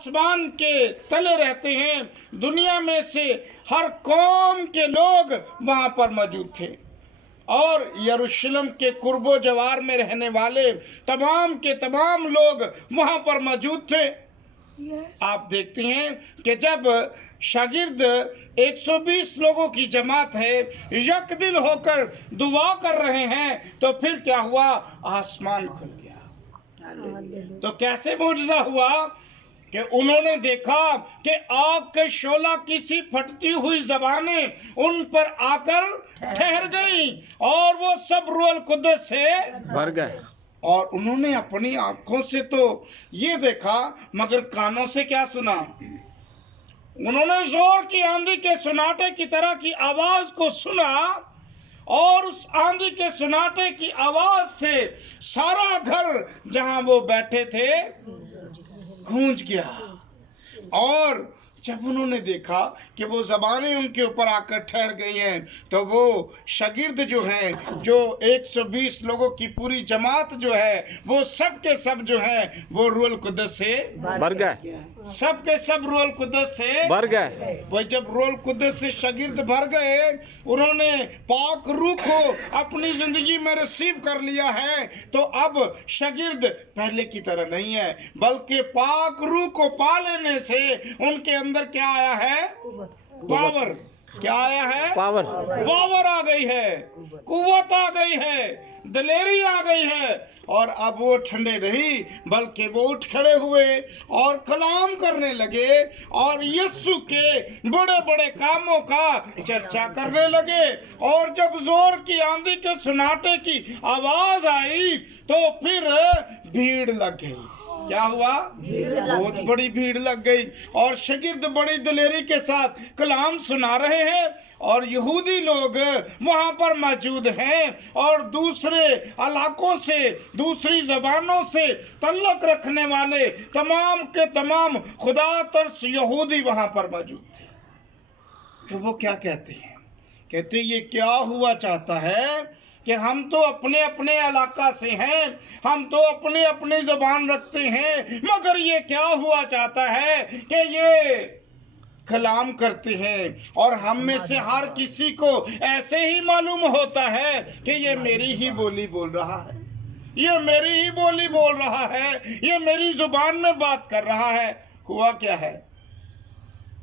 आसमान के तले रहते हैं। दुनिया में से हर कौम के लोग वहां पर मौजूद थे और यरूशलेम के कुर्बो जवार में रहने वाले तमाम के तमाम लोग वहां पर मौजूद थे। आप देखते हैं कि जब शागिर्द 120 लोगों की जमात है, यकदिल होकर दुआ कर रहे हैं, तो फिर क्या हुआ? आसमान खुल गया। तो कैसे मुआजिज़ा हुआ कि उन्होंने देखा कि आग के शोला किसी फटती हुई ज़बानें उन पर आकर ठहर गई और वो सब रूह अल कुद्दस से भर गए। और उन्होंने अपनी आंखों से तो ये देखा, मगर कानों से क्या सुना? उन्होंने जोर की आंधी के सुनाटे की तरह की आवाज को सुना और उस आंधी के सुनाटे की आवाज से सारा घर जहां वो बैठे थे गूंज गया। और जब उन्होंने देखा कि वो ज़बानें उनके ऊपर आकर ठहर गई हैं, तो वो शागिर्द जो हैं, जो 120 लोगों की पूरी जमात जो है, वो सब के सब जो हैं वो रूह अल कुद्दस से भर गए। सब के सब रूह अल कुद्दस से भर गए। वो जब रूह अल कुद्दस से शागिर्द भर गए, उन्होंने पाक रूह को अपनी जिंदगी में रिसीव कर लिया है, तो अब शागिर्द पहले की तरह नहीं है, बल्कि पाक रूह को पा लेने से उनके अंदर क्या आया है? पावर। क्या आया है? पावर। पावर आ गई है, कुव्वत आ गई है, दलेरी आ गई है। और अब वो ठंडे नहीं, बल्कि वो उठ खड़े हुए और कलाम करने लगे और यीशु के बड़े बड़े कामों का चर्चा करने लगे। और जब जोर की आंधी के सुनाटे की आवाज आई, तो फिर भीड़ लग गई। क्या हुआ? बहुत बड़ी भीड़ लग गई और शागिर्द बड़ी दलेरी के साथ कलाम सुना रहे हैं और यहूदी लोग वहां पर मौजूद हैं और दूसरे इलाकों से, दूसरी जबानों से तल्लुक रखने वाले तमाम के तमाम खुदा तरस यहूदी वहां पर मौजूद थे। तो वो क्या कहते हैं? कहते ये क्या हुआ चाहता है कि हम तो अपने अपने इलाका से हैं, हम तो अपनी अपनी ज़बान रखते हैं, मगर ये क्या हुआ चाहता है कि ये कलाम करते हैं और हम में से हर किसी को ऐसे ही मालूम होता है कि ये मेरी ही बोली बोल रहा है, ये मेरी ही बोली बोल रहा है, ये मेरी ज़ुबान में बात कर रहा है। हुआ क्या है?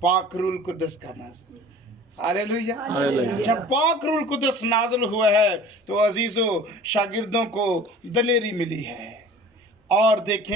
पाक रूह अल कुद्दस का नाज़िल। हालेलुया। जब पाक रूह अल कुद्दस नाज़िल हुआ है, तो अजीजों शागिर्दों को दलेरी मिली है। और देखें